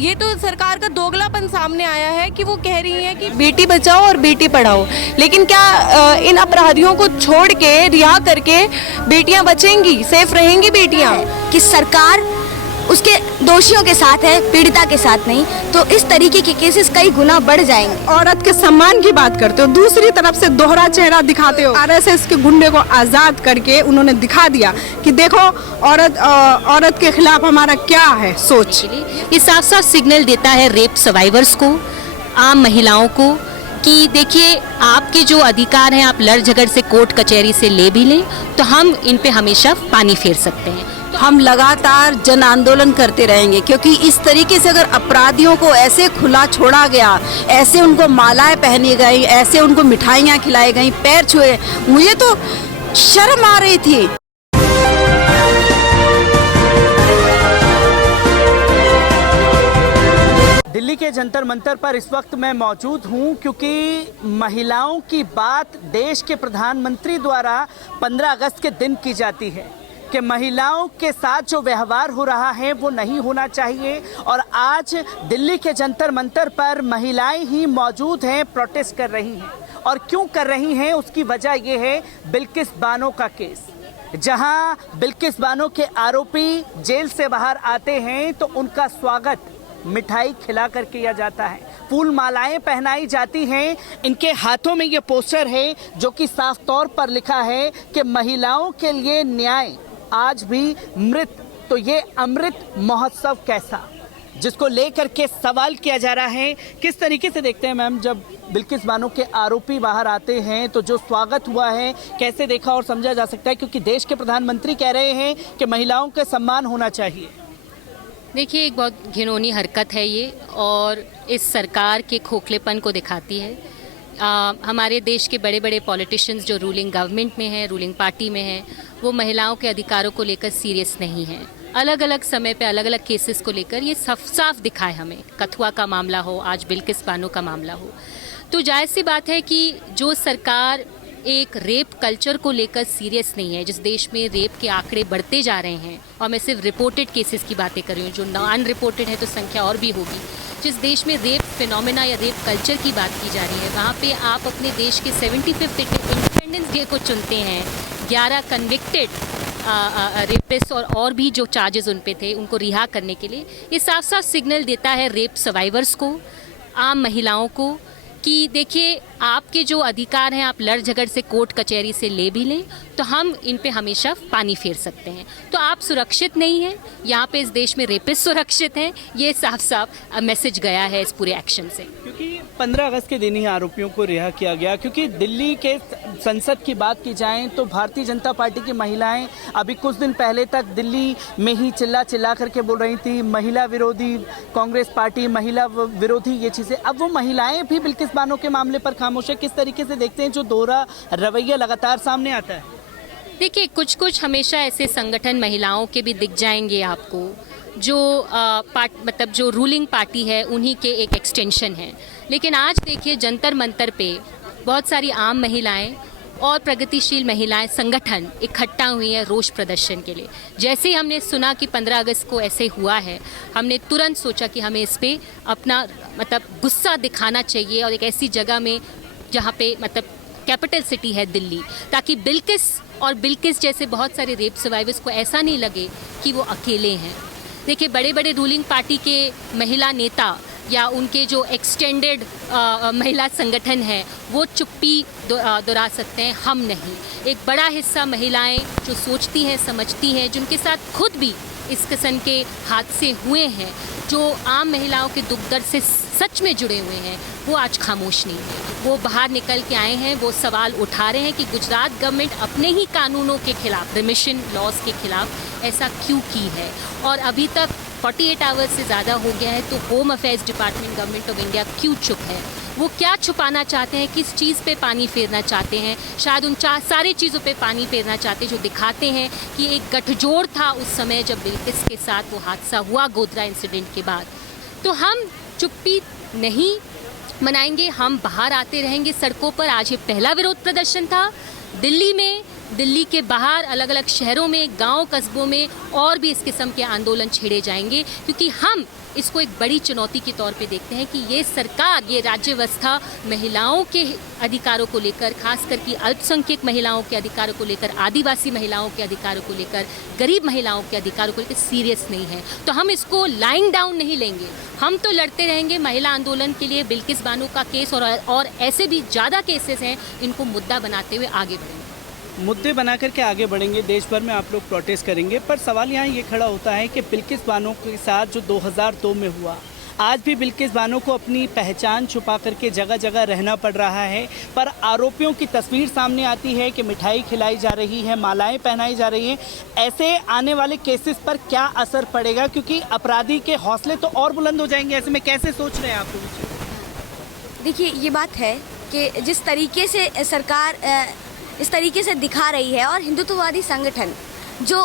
ये तो सरकार का दोगलापन सामने आया है कि वो कह रही है कि बेटी बचाओ और बेटी पढ़ाओ, लेकिन क्या इन अपराधियों को छोड़ के रिहा करके बेटियां बचेंगी, सेफ रहेंगी बेटियां? कि सरकार उसके दोषियों के साथ है, पीड़िता के साथ नहीं, तो इस तरीके के केसेस कई गुना बढ़ जाएंगे। औरत के सम्मान की बात करते हो, दूसरी तरफ से दोहरा चेहरा दिखाते हो। आरएसएस के गुंडे को आजाद करके उन्होंने दिखा दिया कि देखो औरत के खिलाफ हमारा क्या है सोच। ये साफ साफ सिग्नल देता है रेप सर्वाइवर्स को, आम महिलाओं को, कि देखिए आपके जो अधिकार हैं आप लड़ झगड़ से कोर्ट कचहरी से ले भी लें तो हम इन पे हमेशा पानी फेर सकते हैं। हम लगातार जन आंदोलन करते रहेंगे, क्योंकि इस तरीके से अगर अपराधियों को ऐसे खुला छोड़ा गया, ऐसे उनको मालाएं पहनी गई, ऐसे उनको मिठाइयाँ खिलाई गई, पैर छुए, मुझे तो शर्म आ रही थी। दिल्ली के जंतर मंतर पर इस वक्त मैं मौजूद हूं क्योंकि महिलाओं की बात देश के प्रधानमंत्री द्वारा 15 अगस्त के दिन की जाती है कि महिलाओं के साथ जो व्यवहार हो रहा है वो नहीं होना चाहिए। और आज दिल्ली के जंतर मंतर पर महिलाएं ही मौजूद हैं, प्रोटेस्ट कर रही हैं। और क्यों कर रही हैं उसकी वजह ये है बिल्किस बानो का केस, जहां बिल्किस बानो के आरोपी जेल से बाहर आते हैं तो उनका स्वागत मिठाई खिला कर किया जाता है, फूल मालाएं पहनाई जाती हैं। इनके हाथों में ये पोस्टर है जो कि साफ तौर पर लिखा है कि महिलाओं के लिए न्याय आज भी मृत। तो ये अमृत महोत्सव कैसा, जिसको लेकर के सवाल किया जा रहा है। किस तरीके से देखते हैं मैम, जब बिल्किस बानो के आरोपी बाहर आते हैं तो जो स्वागत हुआ है कैसे देखा और समझा जा सकता है, क्योंकि देश के प्रधानमंत्री कह रहे हैं कि महिलाओं का सम्मान होना चाहिए। देखिए एक बहुत घिनौनी हरकत है ये और इस सरकार के खोखलेपन को दिखाती है। हमारे देश के बड़े बड़े पॉलिटिशियंस जो रूलिंग गवर्नमेंट में हैं, रूलिंग पार्टी में हैं, वो महिलाओं के अधिकारों को लेकर सीरियस नहीं हैं। अलग अलग समय पे अलग अलग केसेस को लेकर ये साफ साफ दिखाए हमें, कथुआ का मामला हो, आज बिल्किस बानो का मामला हो। तो जायज़ सी बात है कि जो सरकार एक रेप कल्चर को लेकर सीरियस नहीं है, जिस देश में रेप के आंकड़े बढ़ते जा रहे हैं, और मैं सिर्फ रिपोर्टेड केसेस की बातें कर रही हूँ, जो अनरिपोर्टेड है तो संख्या और भी होगी। जिस देश में रेप फिनोमेना या रेप कल्चर की बात की जा रही है, वहाँ पे आप अपने देश के 75th इंडिपेंडेंस डे को चुनते हैं, 11 कन्विक्टेड रेपिस्ट और भी जो चार्जेस उन पे थे उनको रिहा करने के लिए। ये साफ साफ सिग्नल देता है रेप सर्वाइवर्स को, आम महिलाओं को, कि देखिए आपके जो अधिकार हैं आप लड़ झगड़ से कोर्ट कचहरी से ले भी लें तो हम इन पे हमेशा पानी फेर सकते हैं। तो आप सुरक्षित नहीं हैं, यहाँ पे इस देश में रेपिस्ट सुरक्षित हैं। ये साफ साफ मैसेज गया है इस पूरे एक्शन से। क्योंकि 15 अगस्त के दिन ही आरोपियों को रिहा किया गया, क्योंकि दिल्ली के संसद की बात की जाए तो भारतीय जनता पार्टी की महिलाएं अभी कुछ दिन पहले तक दिल्ली में ही चिल्ला करके बोल रही थी महिला विरोधी कांग्रेस पार्टी, महिला विरोधी ये चीज़ें। अब वो महिलाएं भी बिल्किस बानो के मामले पर खामोश है। किस तरीके से देखते हैं जो दोहरा रवैया लगातार सामने आता है? देखिए कुछ हमेशा ऐसे संगठन महिलाओं के भी दिख जाएंगे आपको, जो मतलब जो रूलिंग पार्टी है उन्हीं के एक एक्सटेंशन है। लेकिन आज देखिए जंतर मंतर पे बहुत सारी आम महिलाएं और प्रगतिशील महिलाएं संगठन इकट्ठा हुई है रोष प्रदर्शन के लिए। जैसे ही हमने सुना कि 15 अगस्त को ऐसे हुआ है, हमने तुरंत सोचा कि हमें इस पे अपना मतलब गुस्सा दिखाना चाहिए और एक ऐसी जगह में जहाँ पे मतलब कैपिटल सिटी है दिल्ली, ताकि बिल्किस जैसे बहुत सारे रेप सर्वाइवर्स को ऐसा नहीं लगे कि वो अकेले हैं। देखिए बड़े बड़े रूलिंग पार्टी के महिला नेता या उनके जो एक्सटेंडेड महिला संगठन है वो चुप्पी दोहरा सकते हैं, हम नहीं। एक बड़ा हिस्सा महिलाएं जो सोचती हैं, समझती हैं, जिनके साथ खुद भी इस किस्म के हादसे हुए हैं, जो आम महिलाओं के दुख दर्द से सच में जुड़े हुए हैं, वो आज खामोश नहीं है। वो बाहर निकल के आए हैं, वो सवाल उठा रहे हैं कि गुजरात गवर्नमेंट अपने ही कानूनों के खिलाफ, रिमिशन लॉज के खिलाफ ऐसा क्यों की है। और अभी तक 48 आवर्स से ज़्यादा हो गया है तो home affairs department government of India क्यों चुप है? वो क्या छुपाना चाहते हैं, किस चीज़ पे पानी फेरना चाहते हैं? शायद उन सारी चीज़ों पे पानी फेरना चाहते हैं जो दिखाते हैं कि एक गठजोड़ था उस समय जब बिल्किस के साथ वो हादसा हुआ गोधरा इंसिडेंट के बाद। तो हम चुप्पी नहीं मनाएंगे, हम बाहर आते रहेंगे सड़कों पर। आज ये पहला विरोध प्रदर्शन था दिल्ली में, दिल्ली के बाहर अलग अलग शहरों में, गांव कस्बों में और भी इस किस्म के आंदोलन छेड़े जाएंगे, क्योंकि हम इसको एक बड़ी चुनौती के तौर पे देखते हैं कि ये सरकार, ये राज्य व्यवस्था महिलाओं के अधिकारों को लेकर, खासकर कि अल्पसंख्यक महिलाओं के अधिकारों को लेकर, आदिवासी महिलाओं के अधिकारों को लेकर, गरीब महिलाओं के अधिकारों को लेकर सीरियस नहीं है। तो हम इसको लाइंग डाउन नहीं लेंगे, हम तो लड़ते रहेंगे महिला आंदोलन के लिए। बिल्किस बानो का केस और ऐसे भी ज़्यादा केसेस हैं, इनको मुद्दा बनाते हुए आगे बढ़ेंगे। मुद्दे बना करके आगे बढ़ेंगे, देश भर में आप लोग प्रोटेस्ट करेंगे। पर सवाल यहाँ ये खड़ा होता है कि बिल्किस बानो के साथ जो 2002 में हुआ, आज भी बिल्किस बानो को अपनी पहचान छुपा करके जगह जगह रहना पड़ रहा है। पर आरोपियों की तस्वीर सामने आती है कि मिठाई खिलाई जा रही है, मालाएं पहनाई जा रही हैं। ऐसे आने वाले केसेस पर क्या असर पड़ेगा, क्योंकि अपराधी के हौसले तो और बुलंद हो जाएंगे। ऐसे में कैसे सोच रहे हैं आप लोग? देखिए, ये बात है कि जिस तरीके से सरकार इस तरीके से दिखा रही है और हिंदुत्ववादी संगठन जो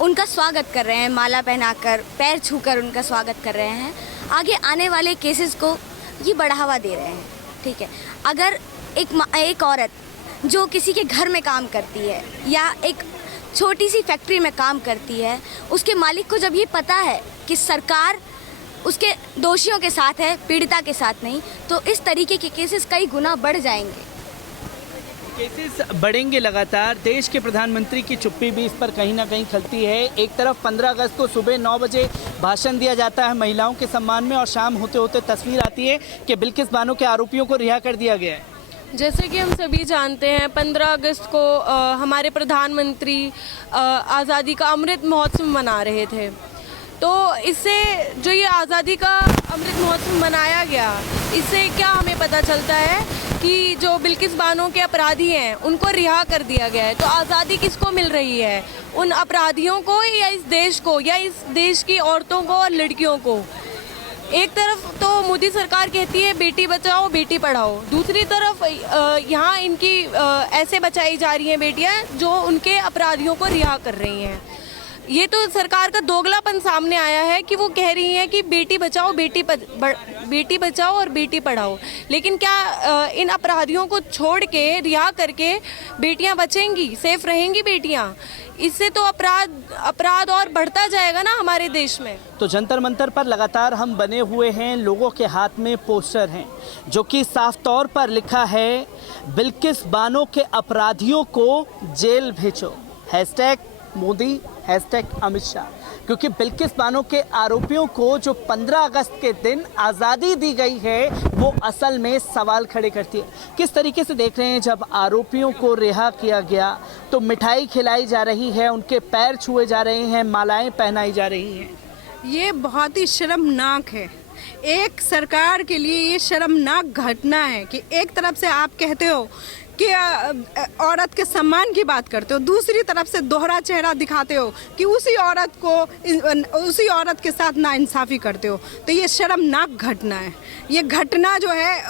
उनका स्वागत कर रहे हैं, माला पहनाकर, पैर छूकर उनका स्वागत कर रहे हैं, आगे आने वाले केसेस को ये बढ़ावा दे रहे हैं। ठीक है, अगर एक औरत जो किसी के घर में काम करती है या एक छोटी सी फैक्ट्री में काम करती है, उसके मालिक को जब ये पता है कि सरकार उसके दोषियों के साथ है, पीड़िता के साथ नहीं, तो इस तरीके के केसेस कई गुना बढ़ जाएंगे। केसेस बढ़ेंगे लगातार। देश के प्रधानमंत्री की चुप्पी भी इस पर कहीं ना कहीं खलती है। एक तरफ 15 अगस्त को सुबह 9 बजे भाषण दिया जाता है महिलाओं के सम्मान में, और शाम होते होते तस्वीर आती है कि बिल्किस बानो के आरोपियों को रिहा कर दिया गया है। जैसे कि हम सभी जानते हैं, 15 अगस्त को हमारे प्रधानमंत्री आज़ादी का अमृत महोत्सव मना रहे थे। तो इससे जो ये आज़ादी का अमृत महोत्सव मनाया गया, इससे क्या हमें पता चलता है कि जो बिल्किस बानो के अपराधी हैं उनको रिहा कर दिया गया है। तो आज़ादी किसको मिल रही है? उन अपराधियों को या इस देश को, या इस देश की औरतों को और लड़कियों को? एक तरफ तो मोदी सरकार कहती है बेटी बचाओ बेटी पढ़ाओ, दूसरी तरफ यहाँ इनकी ऐसे बचाई जा रही हैं बेटियाँ जो उनके अपराधियों को रिहा कर रही हैं। ये तो सरकार का दोगलापन सामने आया है कि वो कह रही हैं कि बेटी बचाओ बेटी बचाओ और बेटी पढ़ाओ, लेकिन क्या इन अपराधियों को छोड़ के, रिहा करके बेटियां बचेंगी, सेफ रहेंगी बेटियां? इससे तो अपराध और बढ़ता जाएगा ना हमारे देश में। तो जंतर मंतर पर लगातार हम बने हुए हैं, लोगों के हाथ में पोस्टर हैं जो कि साफ तौर पर लिखा है बिल्किस बानो के अपराधियों को जेल भेजो, #मोदी, #अमित शाह। क्योंकि बिल्किस बानो के आरोपियों को जो 15 अगस्त के दिन आज़ादी दी गई है, वो असल में सवाल खड़े करती है। किस तरीके से देख रहे हैं, जब आरोपियों को रिहा किया गया तो मिठाई खिलाई जा रही है, उनके पैर छुए जा रहे हैं, मालाएं पहनाई जा रही हैं। ये बहुत ही शर्मनाक है। एक सरकार के लिए ये शर्मनाक घटना है कि एक तरफ से आप कहते हो कि औरत के सम्मान की बात करते हो, दूसरी तरफ से दोहरा चेहरा दिखाते हो कि उसी औरत के साथ नाइंसाफ़ी करते हो। तो ये शर्मनाक घटना है। ये घटना जो है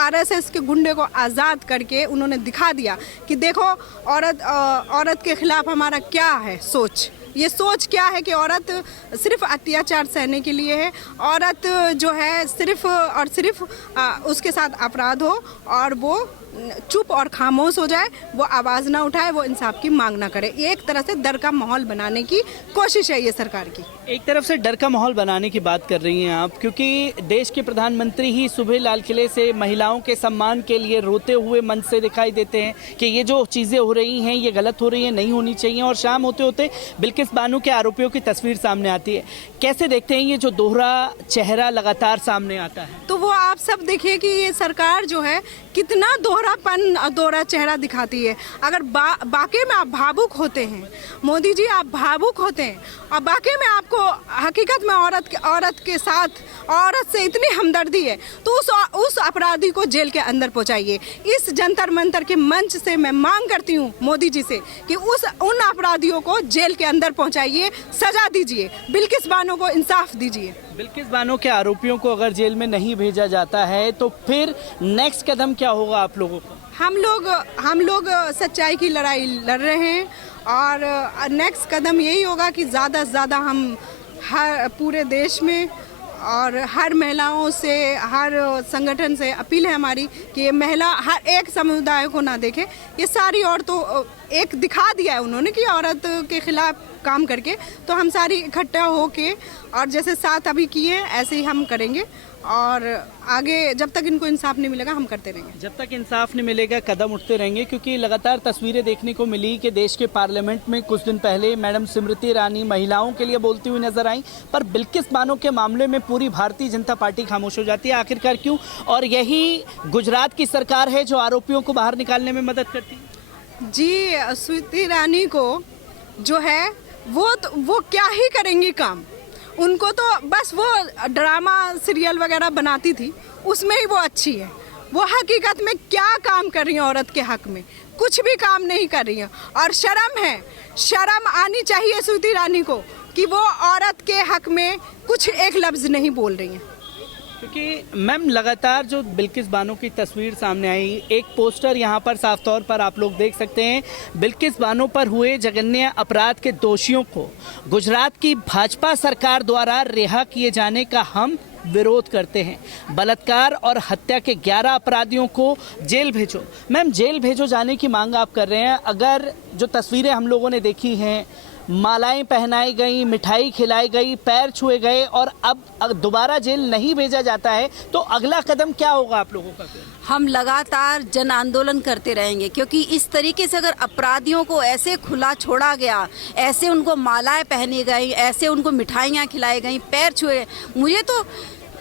आरएसएस के गुंडे को आज़ाद करके उन्होंने दिखा दिया कि देखो औरत के खिलाफ हमारा क्या है सोच। ये सोच क्या है कि औरत सिर्फ अत्याचार सहने के लिए है, औरत जो है सिर्फ और सिर्फ उसके साथ अपराध हो और वो चुप और खामोश हो जाए, वो आवाज़ ना उठाए, वो इंसाफ की मांग ना करे। एक तरह से डर का माहौल बनाने की कोशिश है ये सरकार की। एक तरफ से डर का माहौल बनाने की बात कर रही हैं आप, क्योंकि देश के प्रधानमंत्री ही सुबह लाल किले से महिलाओं के सम्मान के लिए रोते हुए मंच से दिखाई देते हैं कि ये जो चीज़ें हो रही हैं ये गलत हो रही हैं, नहीं होनी चाहिए, और शाम होते होते बिल्किस बानो के आरोपियों की तस्वीर सामने आती है। कैसे देखते हैं ये जो दोहरा चेहरा लगातार सामने आता है? तो वो आप सब देखिए कि ये सरकार जो है कितना दोहरा चेहरा दिखाती है। अगर वाकई में आप भावुक होते हैं, मोदी जी आप भावुक होते हैं और वाकई में आपको हकीकत में औरत के साथ, औरत से इतनी हमदर्दी है, तो उस अपराधी को जेल के अंदर पहुंचाइए। इस जंतर मंतर के मंच से मैं मांग करती हूँ मोदी जी से कि उन अपराधियों को जेल के अंदर पहुंचाइए, सजा दीजिए, बिल्किस बानो को इंसाफ दीजिए। बिल्किस बानो के आरोपियों को अगर जेल में नहीं भेजा जाता है तो फिर नेक्स्ट कदम क्या होगा आप लोगों को? हम लोग सच्चाई की लड़ाई लड़ रहे हैं और नेक्स्ट कदम यही होगा कि ज़्यादा से ज़्यादा हम हर पूरे देश में और हर महिलाओं से, हर संगठन से अपील है हमारी कि ये महिला हर एक समुदाय को ना देखे, ये सारी औरतों एक दिखा दिया है उन्होंने कि औरत के खिलाफ काम करके, तो हम सारी इकट्ठा होके और जैसे साथ अभी किए हैं ऐसे ही हम करेंगे और आगे जब तक इनको इंसाफ नहीं मिलेगा हम करते रहेंगे। जब तक इंसाफ नहीं मिलेगा कदम उठते रहेंगे, क्योंकि लगातार तस्वीरें देखने को मिली कि देश के पार्लियामेंट में कुछ दिन पहले मैडम स्मृति ईरानी महिलाओं के लिए बोलती हुई नजर आई, पर बिल्किस बानो के मामले में पूरी भारतीय जनता पार्टी खामोश हो जाती है। आखिरकार क्यों? और यही गुजरात की सरकार है जो आरोपियों को बाहर निकालने में मदद करती है। जी, स्मृति ईरानी को जो है वो क्या ही करेंगी काम, उनको तो बस वो ड्रामा सीरियल वगैरह बनाती थी उसमें ही वो अच्छी है। वो हकीकत में क्या काम कर रही है औरत के हक में? कुछ भी काम नहीं कर रही है। और शर्म है, शर्म आनी चाहिए स्मृति ईरानी को कि वो औरत के हक में कुछ एक लफ्ज नहीं बोल रही हैं। क्योंकि मैम लगातार जो बिल्किस बानो की तस्वीर सामने आई, एक पोस्टर यहाँ पर साफ तौर पर आप लोग देख सकते हैं। बिल्किस बानो पर हुए जघन्य अपराध के दोषियों को गुजरात की भाजपा सरकार द्वारा रिहा किए जाने का हम विरोध करते हैं। बलात्कार और हत्या के 11 अपराधियों को जेल भेजो। मैम, जेल भेजो जाने की मांग आप कर रहे हैं। अगर जो तस्वीरें हम लोगों ने देखी हैं, मालाएं पहनाई गई, मिठाई खिलाई गई, पैर छुए गए और अब दोबारा जेल नहीं भेजा जाता है, तो अगला कदम क्या होगा आप लोगों का? हम लगातार जन आंदोलन करते रहेंगे, क्योंकि इस तरीके से अगर अपराधियों को ऐसे खुला छोड़ा गया, ऐसे उनको मालाएं पहनी गई, ऐसे उनको मिठाइयाँ खिलाई गई, पैर छुए, मुझे तो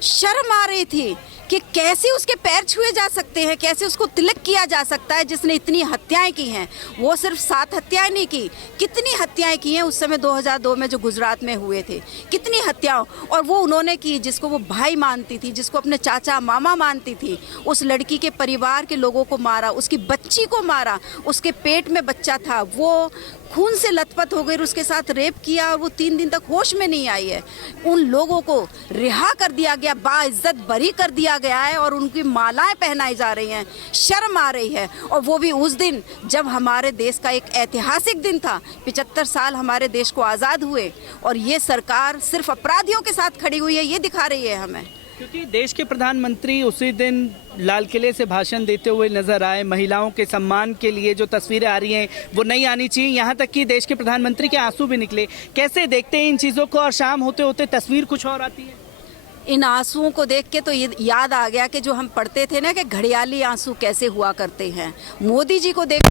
शर्म आ रही थी कि कैसे उसके पैर छुए जा सकते हैं, कैसे उसको तिलक किया जा सकता है जिसने इतनी हत्याएं की हैं। वो सिर्फ 7 हत्याएं नहीं की, कितनी हत्याएं की हैं उस समय 2002 में जो गुजरात में हुए थे, कितनी हत्याओं। और वो उन्होंने की जिसको वो भाई मानती थी, जिसको अपने चाचा मामा मानती थी, उस लड़की के परिवार के लोगों को मारा, उसकी बच्ची को मारा, उसके पेट में बच्चा था, वो खून से लथपथ हो गई, उसके साथ रेप किया और वो 3 दिन तक होश में नहीं आई है। उन लोगों को रिहा कर दिया गया, बाइज्जत बरी कर दिया गया है और उनकी मालाएं पहनाई जा रही हैं। शर्म आ रही है। और वो भी उस दिन जब हमारे देश का एक ऐतिहासिक दिन था, 75 साल हमारे देश को आज़ाद हुए, और ये सरकार सिर्फ अपराधियों के साथ खड़ी हुई है, ये दिखा रही है हमें। क्योंकि देश के प्रधानमंत्री उसी दिन लाल किले से भाषण देते हुए नजर आए। महिलाओं के सम्मान के लिए जो तस्वीरें आ रही हैं वो नहीं आनी चाहिए, यहाँ तक कि देश के प्रधानमंत्री के आंसू भी निकले। कैसे देखते हैं इन चीज़ों को? और शाम होते होते तस्वीर कुछ और आती है। इन आंसुओं को देख के तो ये याद आ गया कि जो हम पढ़ते थे ना कि घड़ियाली आंसू कैसे हुआ करते हैं। मोदी जी को देख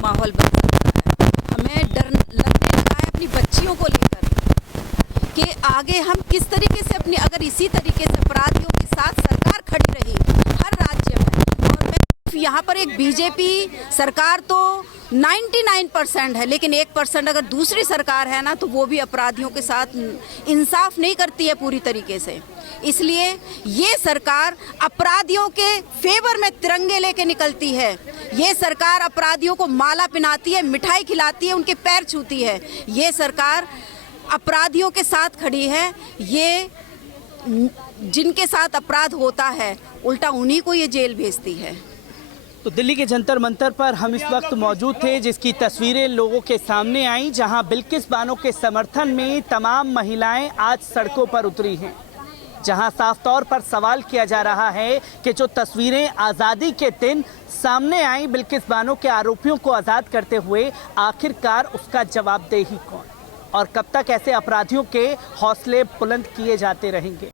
माहौल बन रहा है। हमें डर लगने लगा है अपनी बच्चियों को लेकर कि आगे हम किस तरीके से अपनी, अगर इसी तरीके से अपराधियों के साथ सरकार खड़ी रही हर राज्य में। और मैं यहाँ पर एक बीजेपी सरकार तो 99% है, लेकिन 1% अगर दूसरी सरकार है ना, तो वो भी अपराधियों के साथ इंसाफ नहीं करती है पूरी तरीके से। इसलिए ये सरकार अपराधियों के फेवर में तिरंगे लेके निकलती है। ये सरकार अपराधियों को माला पहनाती है, मिठाई खिलाती है, उनके पैर छूती है। ये सरकार अपराधियों के साथ खड़ी है। ये जिनके साथ अपराध होता है उल्टा उन्हीं को ये जेल भेजती है। तो दिल्ली के जंतर मंतर पर हम इस वक्त मौजूद थे, जिसकी तस्वीरें लोगों के सामने आई, जहां बिल्किस बानो के समर्थन में तमाम महिलाएं आज सड़कों पर उतरी हैं। जहां साफ तौर पर सवाल किया जा रहा है कि जो तस्वीरें आज़ादी के दिन सामने आई बिल्किस बानो के आरोपियों को आज़ाद करते हुए, आखिरकार उसका जवाबदेही कौन और कब तक ऐसे अपराधियों के हौसले बुलंद किए जाते रहेंगे।